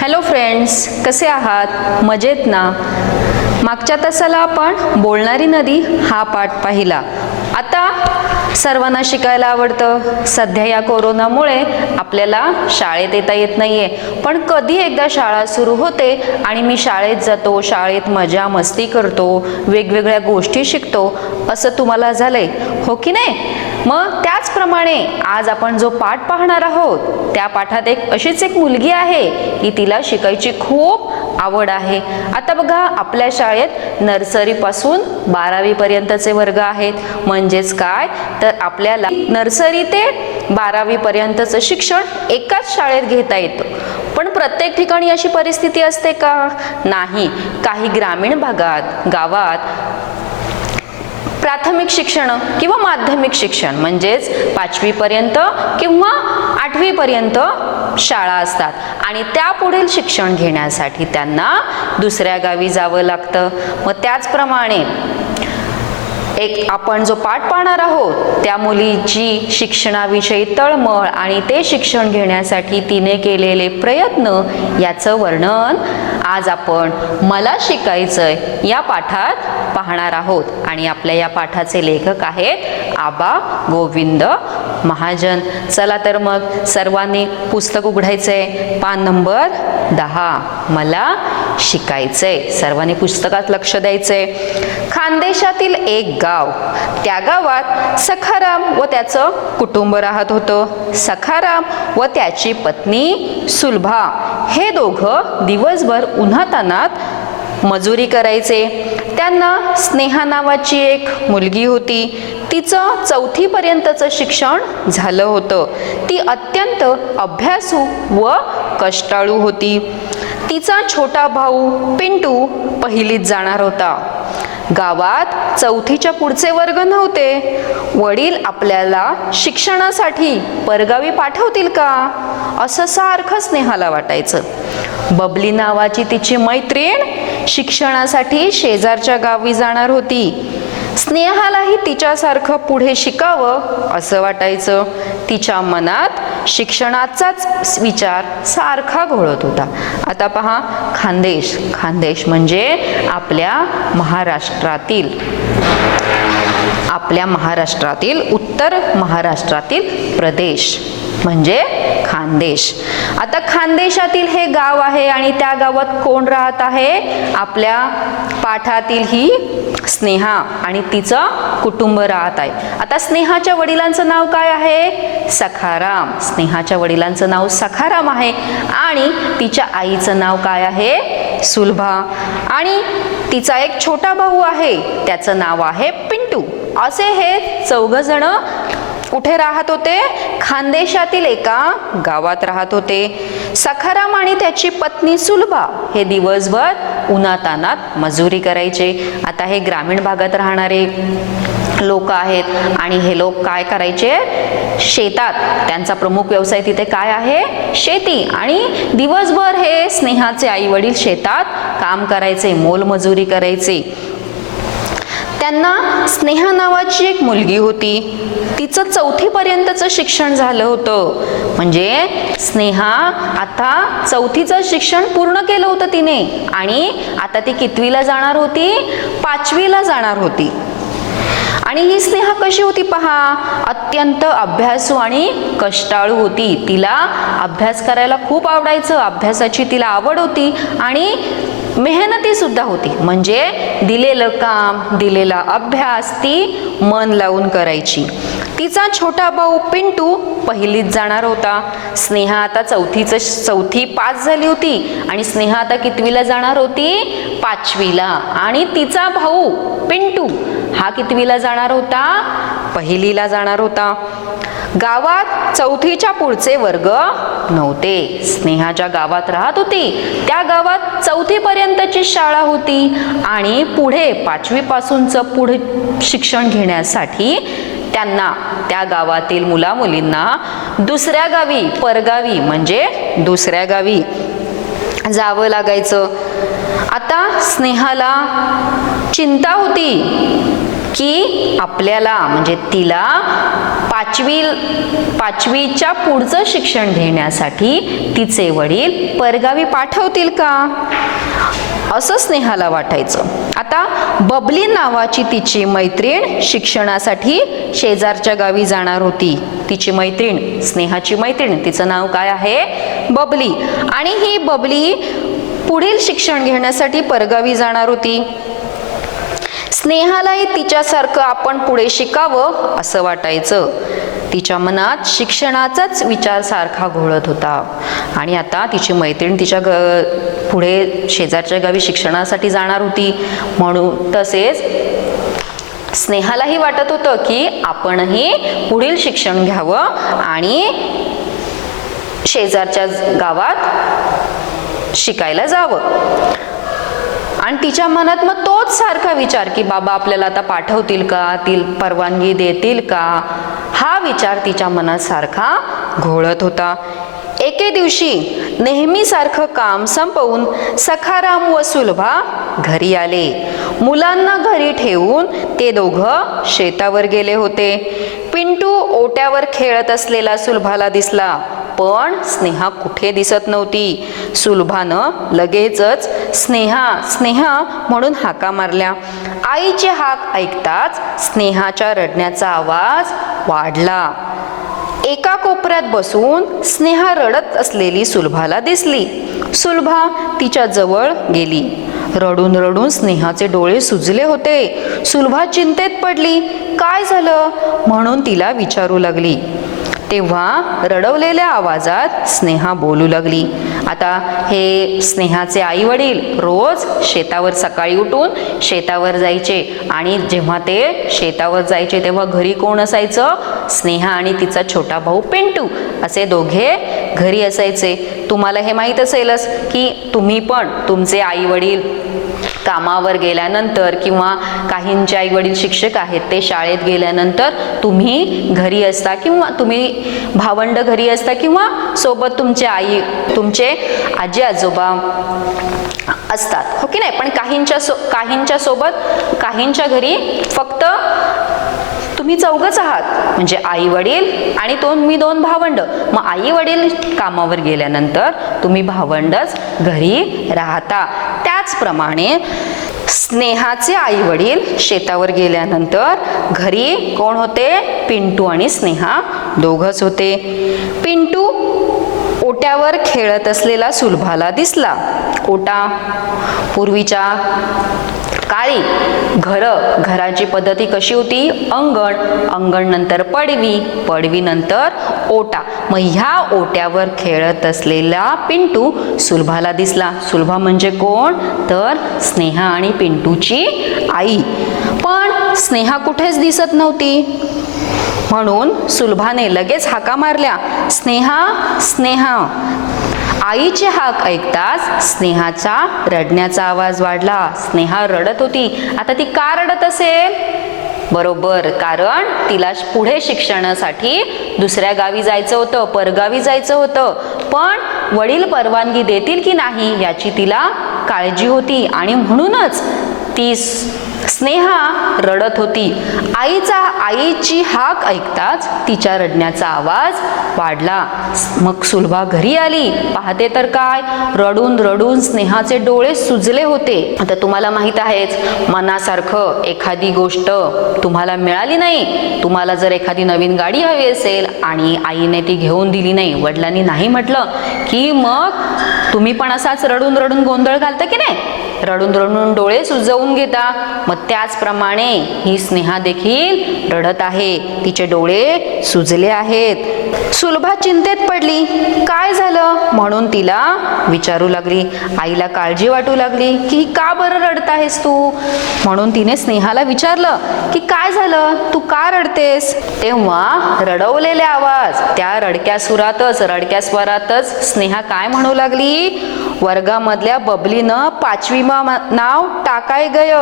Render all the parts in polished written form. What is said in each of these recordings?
Hello friends, कसे आहात? मजेत ना? मागच्या तासाला आपण बोलणारी नदी हा पाठ पाहिला. आता सर्वांना शिकायला आवडतं. सध्या या कोरोनामुळे आपल्याला शाळेत येता येत नाहीये, पण कधी एकदा शाळा सुरू होते आणि मी शाळेत जातो, शाळेत मजा मस्ती करतो, वेगवेगळ्या गोष्टी शिकतो, असं तुम्हाला झालंय, हो की नाही? मग त्याचप्रमाणे आज आपण जो पाठ पाहणार आहोत त्या पाठात अशीच एक मुलगी आहे की तिला शिकायची खूप आवड आहे. आता बघा, आपल्या शाळेत नर्सरी पासून 12वी पर्यंतचे वर्ग आहेत. म्हणजेच काय तर आपल्याला नर्सरी ते 12वी पर्यंतचं शिक्षण एकाच शाळेत घेता येतं. पण प्रत्येक ठिकाणी अशी परिस्थिती असते का? नाही. काही ग्रामीण भागात, गावात प्राथमिक शिक्षण किंवा माध्यमिक शिक्षण म्हणजेच 5वी पर्यंत किंवा 8वी पर्यंत शाळा असतात आणि त्यापुढील शिक्षण घेण्यासाठी त्यांना दुसऱ्या गावी जावं लागतं. मग त्याचप्रमाणे आपण जो पाठ पाहणार आहोत त्या मुलीची शिक्षणाविषयी तळमळ आणि ते शिक्षण घेण्यासाठी तिने केलेले प्रयत्न याचं वर्णन आज आपण मला शिकायचंय या पाठात पाहणार आहोत. आणि आपल्या या पाठाचे लेखक आहेत आबा गोविंद महाजन. चला तर मग सर्वांनी पुस्तक उघडायचंय. पान नंबर 10, मला शिकायचंय. सर्वांनी पुस्तकात लक्ष द्यायचंय. खानदेशातील एक गाव, त्या गावात सखाराम व त्याचं कुटुंब राहत होतं. सखाराम व त्याची पत्नी सुलभा हे दोघं दिवसभर उन्हातान्हात मजुरी करायचे. त्यांना स्नेहा नावाची एक मुलगी होती. तिचं 4थी पर्यंतचं शिक्षण झालं होतं. ती अत्यंत अभ्यासू व कष्टाळू होती. तिचा छोटा भाऊ पिंटू पहिलीत जाणार होता. गावात 4थीच्या पुढचे वर्ग नव्हते. वडील आपल्याला शिक्षणासाठी परगावी पाठवतील का असं सारखं स्नेहाला वाटायचं. बबली नावाची तिची मैत्रीण शिक्षणासाठी शेजारच्या गावी जाणार होती. स्नेहालाही तिच्यासारखं पुढे शिकावं असं वाटायचं. तिच्या मनात शिक्षणाचाच विचार सारखा घोळत होता. आता पहा, खानदेश. खानदेश म्हणजे आपल्या महाराष्ट्रातील उत्तर महाराष्ट्रातील प्रदेश म्हणजे खानदेश. आता खानदेशातील हे गाव आहे आणि त्या गावात कोण राहत आहे? आपल्या पाठातील ही स्नेहा आणि तिचं कुटुंब राहत आहे. आता स्नेहाच्या वडिलांचं नाव काय आहे? सखाराम. स्नेहाच्या वडिलांचं नाव सखाराम आहे आणि तिच्या आईचं नाव काय आहे? सुलभा. आणि तिचा एक छोटा भाऊ आहे, त्याचं नाव आहे पिंटू. असे हे 4 जण कुठे राहत होते? खानदेशातील एका गावात राहत होते. सखाराम आणि त्याची पत्नी सुलभा हे दिवसभर उन्हातान्हात मजुरी करायचे. आता हे ग्रामीण भागात राहणारे लोक आहेत आणि हे लोक काय करायचे? शेतात. त्यांचा प्रमुख व्यवसाय तिथे काय आहे? शेती. आणि दिवसभर हे स्नेहाचे आई वडील शेतात काम करायचे, मोलमजुरी करायचे. त्यांना स्नेहा नावाची एक मुलगी होती. तिचं 4थी पर्यंतचं शिक्षण झालं होतं. म्हणजे स्नेहा आता 4थीचं शिक्षण पूर्ण केलं होतं तिने आणि आता ती कितवीला जाणार होती? 5वीला जाणार होती. आणि ही स्नेहा कशी होती पहा? अत्यंत अभ्यासू आणि कष्टाळू होती. तिला अभ्यास करायला खूप आवडायचं. अभ्यासाची तिला आवड होती आणि मेहनती सुद्धा होती. म्हणजे दिलेलं काम, दिलेला अभ्यास ती मन लावून करायची. तिचा छोटा भाऊ पिंटू पहिलीत जाणार होता. स्नेहा आता 4थी पास झाली होती आणि स्नेहा आता कितवीला जाणार होती? 5वीला. आणि तिचा भाऊ पिंटू हा कितवीला जाणार होता? पहिलीला जाणार होता. गावात 4थीच्या पुढचे वर्ग नव्हते. स्नेहाच्या गावात राहत होती त्या गावात 4थी पर्यंतची शाळा होती आणि पुढे 5वी पासूनचं पुढे शिक्षण घेण्यासाठी त्यांना त्या गावातील मुला मुलींना दुसऱ्या गावी, परगावी म्हणजे दुसऱ्या गावी जावं लागायचं. आता स्नेहाला चिंता होती की आपल्याला म्हणजे तिला पाचवीच्या पुढचं शिक्षण घेण्यासाठी तिचे वडील परगावी पाठवतील का, असं स्नेहाला वाटायचं. आता बबली नावाची तिची मैत्रीण शिक्षणासाठी शेजारच्या गावी जाणार होती. तिची मैत्रीण, स्नेहाची मैत्रीण, तिचं नाव काय आहे, बबली. आणि ही बबली पुढील शिक्षण घेण्यासाठी परगावी जाणार होती. स्नेहालाही तिच्यासारखं आपण पुढे शिकावं असं वाटायचं. तिच्या मनात शिक्षणाचाच विचार सारखा घोळत होता. आणि आता तिची मैत्रीण तिच्या पुढे शेजारच्या गावी शिक्षणासाठी जाणार होती. म्हणून तसेच स्नेहालाही वाटत होतं की आपणही पुढील शिक्षण घ्यावं आणि शेजारच्या गावात शिकायला जावं. आणि तिच्या मनात मग तोच सारखा विचार की बाबा आपल्याला आता पाठवतील का, परवानगी देतील का, हा विचार तिच्या मनात सारखा घोळत होता. एके दिवशी नेहमीसारखं काम संपवून सखाराम व सुलभा घरी आले. मुलांना घरी ठेवून ते दोघं शेतावर गेले होते. पिंटू ओट्यावर खेळत असलेला सुलभाला दिसला, पण स्नेहा कुठे दिसत नव्हती. सुलभानं लगेचच स्नेहा स्नेहा म्हणून हाका मारल्या. आईची हाक ऐकताच स्नेहाच्या रडण्याचा आवाज वाढला. एका कोपऱ्यात बसून स्नेहा रडत असलेली सुलभाला दिसली. सुलभा तिच्या जवळ गेली. रडून रडून स्नेहाचे डोळे सुजले होते. सुलभा चिंतेत पडली. काय झालं म्हणून तिला विचारू लागली. तेव्हा रडवलेल्या आवाजात स्नेहा बोलू लागली. आता हे स्नेहाचे आई वडील रोज शेतावर सकाळी उठून शेतावर जायचे आणि जेव्हा ते शेतावर जायचे तेव्हा घरी कोण असायचं, स्नेहा आणि तिचा छोटा भाऊ पिंटू असे दोघे घरी असायचे. तुम्हाला हे माहीत असेलच की तुम्ही पण तुमचे आई वडील कामावर गेल्यानंतर किंवा काहींचे आई वडील शिक्षक आहेत ते शाळेत गेल्यानंतर तुम्ही घरी असता किंवा तुम्ही भावंड घरी असता किंवा सोबत तुमचे आजी आजोबा असतात, हो की नाही. पण काहींच्या सोबत काहींच्या घरी फक्त तुम्ही चौघच आहात, म्हणजे आई वडील आणि तुम्ही दोन भावंड. मग आई वडील कामावर गेल्यानंतर तुम्ही भावंडच घरी राहता. त्याचप्रमाणे स्नेहाचे आई वडील शेतावर गेल्यानंतर घरी कोण होते, पिंटू आणि स्नेहा दोघच होते. पिंटू ओट्यावर खेळत असलेला सुलभाला दिसला. ओटा पूर्वीच्या काळी घराची पद्धती कशी होती, अंगण नंतर पडवी नंतर ओटा. मग ह्या ओट्यावर खेळत असलेला पिंटू सुलभाला दिसला. सुलभा म्हणजे कोण, तर स्नेहा आणि पिंटूची आई. पण स्नेहा कुठेच दिसत नव्हती. म्हणून सुलभाने लगेच हाका मारल्या, स्नेहा स्नेहा. आईची हाक ऐकताच स्नेहाचा रडण्याचा आवाज वाढला. स्नेहा रडत होती. आता ती का रडत असेल, बरोबर, कारण तिला पुढे शिक्षणासाठी दुसऱ्या गावी जायचं होतं, परगावी जायचं होतं. पण वडील परवानगी देतील की नाही याची तिला काळजी होती आणि म्हणूनच ती स्नेहा रडत होती. आईची हाक ऐकताच तिच्या रडण्याचा आवाज वाढला. मग सुलभा घरी आली. पाहते तर काय, रडून रडून स्नेहाचे डोळे सुजले होते. आता तुम्हाला माहित आहेच, मनासारखं एखादी गोष्ट तुम्हाला मिळाली नाही, तुम्हाला जर एखादी नवीन गाडी हवी असेल आणि आईने ती घेऊन दिली नाही, वडिलांनी नाही म्हटलं की मग तुम्ही पण असाच रडून रडून गोंधळ घालता की नाही, रडून रडून डोळे सुजवून घेता. मग त्याचप्रमाणे ही स्नेहा देखील रडत आहे. तिचे डोळे सुजले आहेत. सुलभा चिंतेत पडली. काय झालं म्हणून तिला विचारू लागली. आईला काळजी वाटू लागली की का बरं रडत आहेस तू. म्हणून तिने स्नेहाला विचारलं की काय झालं, तू का रडतेस. तेव्हा रडवलेले आवाज, त्या रडक्या रडक्या स्वरातच स्नेहा काय म्हणू लागली, वर्गामधल्या बबलीनं 5वीमा नाव टाकाय गय,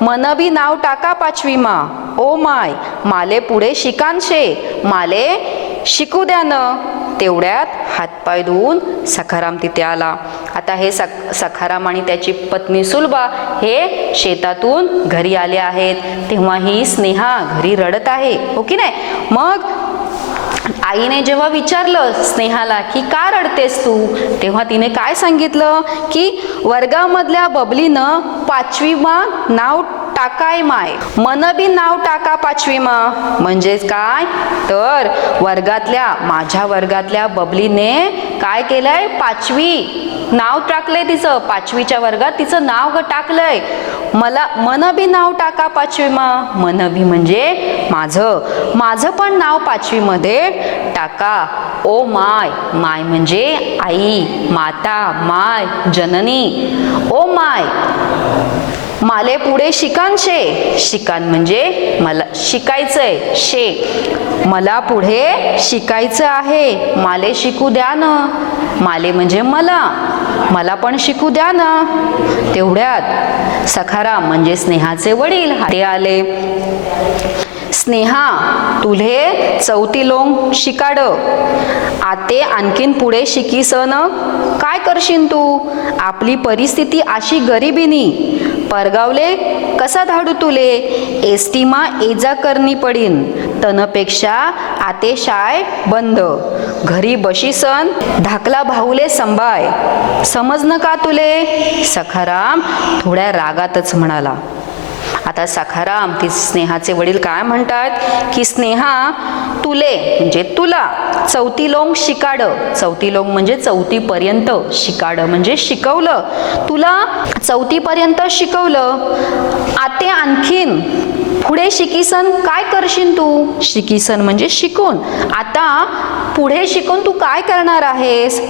मन बी नाव टाका 5वीमा. ओ माय, माले पुढे शिकानशे, माले शिकू द्या न. तेवढ्यात हातपाय धुवून सखाराम तिथे आला. आता हे सखाराम आणि त्याची पत्नी सुलभा हे शेतातून घरी आले आहेत. तेव्हा ही स्नेहा घरी रडत आहे, हो की नाही. मग आईने जेव्हा विचारलं स्नेहाला की का रडतेस तू, तेव्हा तिने काय सांगितलं की वर्गामधल्या बबलीनं 5वीमा नाव टाकाय माय, मन बी नाव टाका 5वीमा. म्हणजेच काय तर माझ्या वर्गातल्या बबलीने काय केलंय, 5वी नाव टाकलंय तिचं, 5वीच्या वर्गात तिचं नाव टाकलंय. मला मन बी नाव टाका 5वीमा. मन बी म्हणजे माझं पण नाव 5वीमध्ये टाका. ओ माय, माय म्हणजे आई, माता, माय जननी. ओ माय, माले पुढे शिकांशे, शिकान म्हणजे मला शिकायचंय, शे मला पुढे शिकायचं आहे, माले शिकू द्या ना. माले म्हणजे मला पण शिकू द्या ना. तेवढ्यात सखाराम म्हणजे स्नेहाचे वडील हाते आले. स्नेहा, तुले 4थी लोंग शिकाड, आते आणखीन पुढे शिकीसन काय करशील तू. आपली परिस्थिती अशी गरिबीनी, परगावले कसा धाडू तुले. एसटीमा एजा करणी पडीन, तनपेक्षा आते शाय बंद. घरी बशीसन धाकला भाऊले संभाय, समजन का तुले. सखाराम थोड्या रागातच म्हणाला. आता सखाराम ती स्नेहाचे वडील काय म्हणतात की स्नेहा, तुले म्हणजे तुला 4थी लोंग शिकाड. 4थी लोंग म्हणजे 4थी पर्यंत, शिकाड म्हणजे शिकवलं. तुला 4थी पर्यंत शिकवलं, आते आणखीन पुढे शिकीसन काय करशील तू. शिकीसन म्हणजे शिकून, आता पुढे शिकून तू काय करणार आहेस.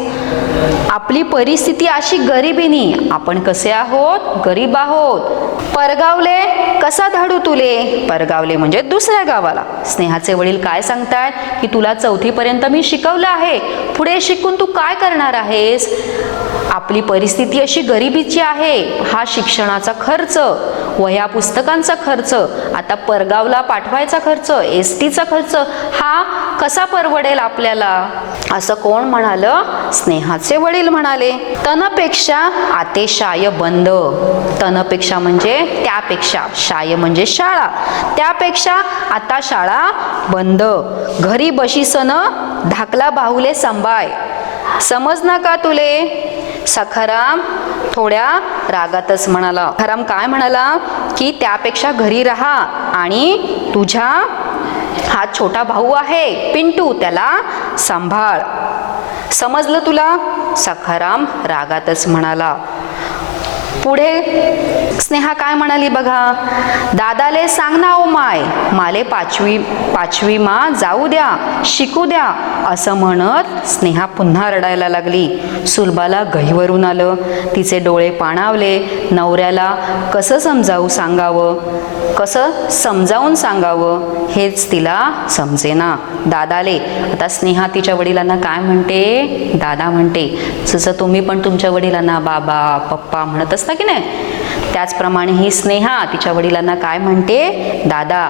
आपली परिस्थिती अशी गरिबीनी, आपण कसे आहोत, गरीब आहोत. परगावले कसा धाडू तुले. परगावले म्हणजे दुसऱ्या गावाला. स्नेहाचे वडील काय सांगतात की तुला 4थी पर्यंत मी शिकवलं आहे, पुढे शिकून तू काय करणार आहेस. आपली परिस्थिती अशी गरिबीची आहे, हा शिक्षणाचा खर्च, वह्या पुस्तकांचा खर्च, आता परगावला पाठवायचा खर्च, एसटीचा खर्च, हा कसा परवडेल आपल्याला. असं कोण म्हणालं, स्नेहाचे वडील म्हणाले. तनपेक्षा आते शाय बंद. तनपेक्षा म्हणजे त्यापेक्षा, शाय म्हणजे शाळा, त्यापेक्षा आता शाळा बंद. घरी बशीसन धाकला भाऊले संभाय, समजना का तुले. सखाराम थोड्या रागातच म्हणाला. सखाराम काय म्हणाला की त्यापेक्षा घरी राहा आणि तुझ्या हा छोटा भाऊ आहे पिंटू, त्याला सांभाळ, समजलं तुला. सखाराम रागातच म्हणाला. पुढे स्नेहा काय म्हणाली बघा. दादाले सांग ना ओ माय, माले 5वीमा जाऊ द्या, शिकू द्या. असं म्हणत स्नेहा पुन्हा रडायला लागली. सुलभाला गहीवरून आलं, तिचे डोळे पाणावले. नवऱ्याला कसं समजावून सांगावं हेच तिला समजेना. दादाले, आता स्नेहा तिच्या वडिलांना काय म्हणते, दादा म्हणते. जसं तुम्ही पण तुमच्या वडिलांना बाबा पप्पा म्हणत असता की नाही, त्याचप्रमाणे ही स्नेहा तिच्या वडिलांना काय म्हणते, दादा.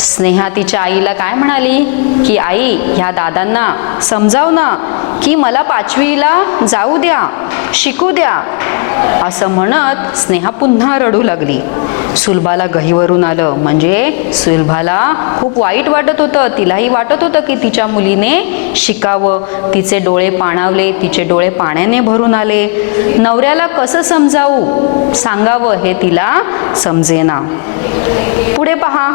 स्नेहा तिच्या आईला काय म्हणाली की आई, ह्या दादांना समजाव ना की मला 5वीला जाऊ द्या, शिकू द्या. असं म्हणत स्नेहा पुन्हा रडू लागली. सुलभाला गहीवरून आलं, म्हणजे सुलभाला खूप वाईट वाटत होतं. तिलाही वाटत होतं की तिच्या मुलीने शिकावं. तिचे डोळे पाणावले, तिचे डोळे पाण्याने भरून आले. नवऱ्याला कसं सांगावं हे तिला समजेना. पुढे पहा,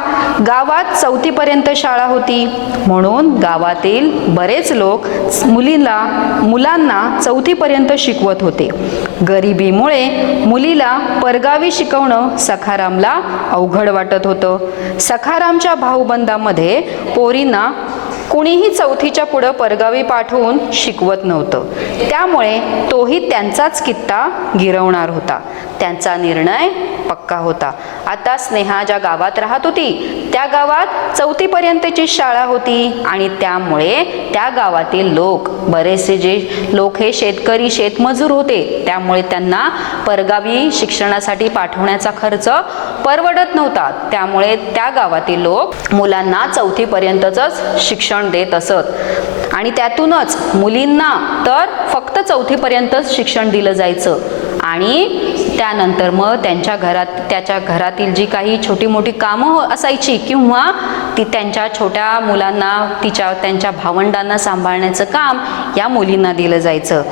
गावात 4थी पर्यंत शाळा होती, म्हणून गावातील बरेच लोक मुलांना 4थी पर्यंत शिकवत होते. गरिबीमुळे मुलीला परगावी शिकवणं सखारामला अवघड वाटत होतं. सखारामच्या भाऊबंदामध्ये पोरींना कुणीही 4थीच्या पुढं परगावी पाठवून शिकवत नव्हतं. त्यामुळे तोही त्यांचाच कित्ता गिरवणार होता. त्यांचा निर्णय पक्का होता. आता स्नेहा ज्या गावात राहत होती त्या गावात 4थी पर्यंतची शाळा होती आणि त्यामुळे त्या गावातील बरेचसे जे लोक हे शेतकरी शेतमजूर होते. त्यामुळे त्यांना परगावी शिक्षणासाठी पाठवण्याचा खर्च परवडत नव्हता. त्यामुळे त्या गावातील लोक मुलांना 4थी पर्यंतच शिक्षण देत असत आणि त्यातूनच मुलींना तर फक्त 4थी पर्यंतच शिक्षण दिलं जायचं आणि त्यानंतर मग त्याच्या घरातील जी काही छोटी मोठी कामं असायची किंवा ती त्यांच्या छोट्या मुलांना त्यांच्या भावंडांना सांभाळण्याचं काम या मुलींना दिलं जायचं.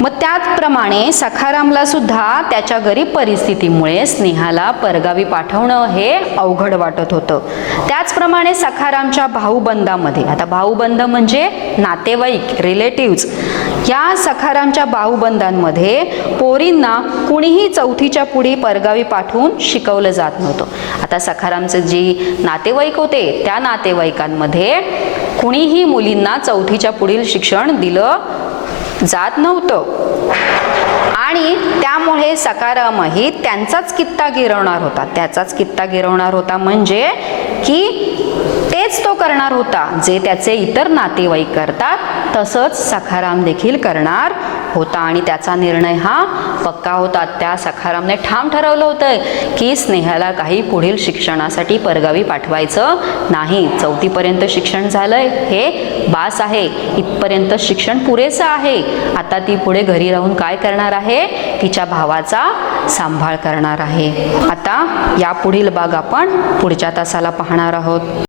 मग त्याचप्रमाणे सखारामला सुद्धा त्याच्या गरीब परिस्थितीमुळे स्नेहाला परगावी पाठवणं हे अवघड वाटत होतं. त्याचप्रमाणे सखारामच्या भाऊबंदामध्ये, आता भाऊबंद म्हणजे नातेवाईक, रिलेटिव्ज, या सखारामच्या भाऊबंदांमध्ये पोरींना कुणीही 4थीच्या पुढे परगावी पाठवून शिकवलं जात नव्हतं. आता सखारामचे जी नातेवाईक होते त्या नातेवाईकांमध्ये कुणीही मुलींना 4थीच्या पुढील शिक्षण दिलं जात नव्हतं आणि त्यामुळे सखारामही त्याचाच कित्ता गिरवणार होता म्हणजे की तेच तो करणार होता जे त्याचे इतर नातेवाईक करतात, तसंच सखाराम देखील करणार होता आणि त्याचा निर्णय हा पक्का होता. त्या सखारामने ठाम ठरवलं होतं की स्नेहाला काही पुढील शिक्षणासाठी परगावी पाठवायचं नाही. 4थी पर्यंत शिक्षण झालंय हे बास आहे, इथपर्यंत शिक्षण पुरेसं आहे. आता ती पुढे घरी राहून काय करणार आहे, तिच्या भावाचा सांभाळ करणार आहे. आता या पुढील भाग आपण पुढच्या तासाला पाहणार आहोत.